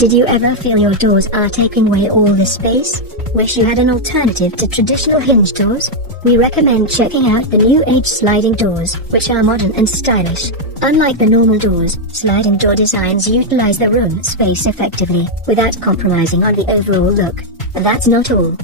Did you ever feel your doors are taking away all the space? Wish you had an alternative to traditional hinge doors? We recommend checking out the new age sliding doors, which are modern and stylish. Unlike the normal doors, sliding door designs utilize the room space effectively, without compromising on the overall look. And that's not all.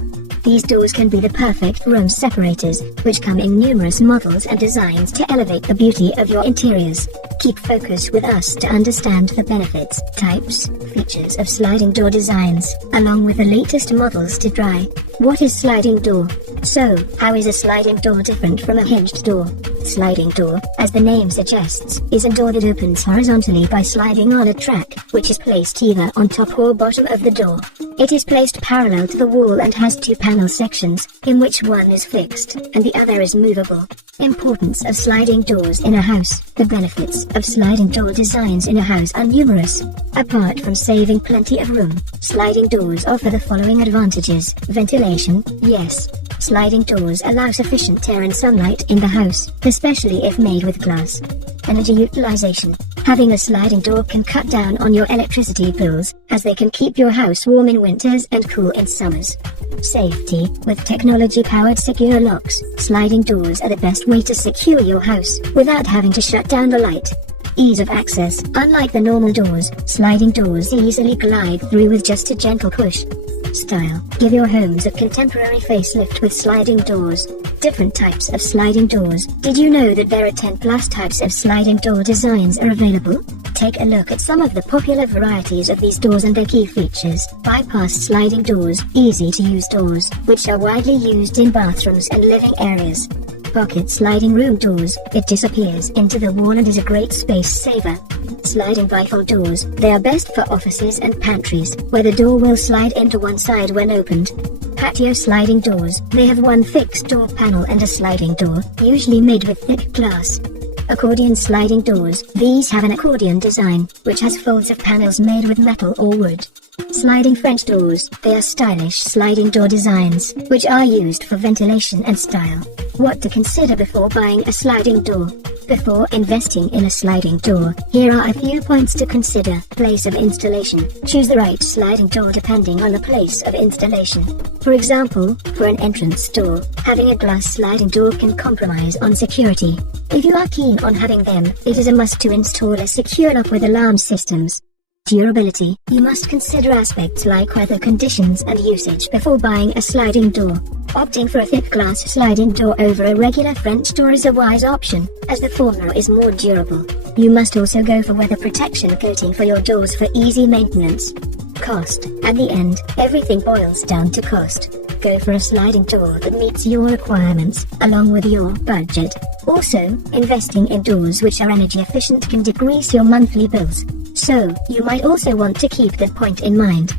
These doors can be the perfect room separators, which come in numerous models and designs to elevate the beauty of your interiors. Keep focus with us to understand the benefits, types, features of sliding door designs, along with the latest models to try. What is sliding door? So, how is a sliding door different from a hinged door? Sliding door, as the name suggests, is a door that opens horizontally by sliding on a track, which is placed either on top or bottom of the door. It is placed parallel to the wall and has two panel sections, in which one is fixed, and the other is movable. Importance of sliding doors in a house. The benefits of sliding door designs in a house are numerous. Apart from saving plenty of room, sliding doors offer the following advantages. Ventilation, yes. Sliding doors allow sufficient air and sunlight in the house, especially if made with glass. Energy utilization. Having a sliding door can cut down on your electricity bills, as they can keep your house warm in winters and cool in summers. Safety. With technology-powered secure locks, sliding doors are the best way to secure your house, without having to shut down the light. Ease of access. Unlike the normal doors, sliding doors easily glide through with just a gentle push. Style. Give your homes a contemporary facelift with sliding doors. Different types of sliding doors. Did you know that there are 10 plus types of sliding door designs are available? Take a look at some of the popular varieties of these doors and their key features. Bypass sliding doors, easy to use doors, which are widely used in bathrooms and living areas. Pocket sliding room doors, it disappears into the wall and is a great space saver. Sliding bifold doors, they are best for offices and pantries, where the door will slide into one side when opened. Patio sliding doors, they have one fixed door panel and a sliding door, usually made with thick glass. Accordion sliding doors, these have an accordion design, which has folds of panels made with metal or wood. Sliding French doors, they are stylish sliding door designs, which are used for ventilation and style. What to consider before buying a sliding door? Before investing in a sliding door, here are a few points to consider. Place of installation. Choose the right sliding door depending on the place of installation. For example, for an entrance door, having a glass sliding door can compromise on security. If you are keen on having them, it is a must to install a secure lock with alarm systems. Durability. You must consider aspects like weather conditions and usage before buying a sliding door. Opting for a thick glass sliding door over a regular French door is a wise option, as the former is more durable. You must also go for weather protection coating for your doors for easy maintenance. Cost. At the end, everything boils down to cost. Go for a sliding door that meets your requirements, along with your budget. Also, investing in doors which are energy efficient can decrease your monthly bills. So, you might also want to keep that point in mind.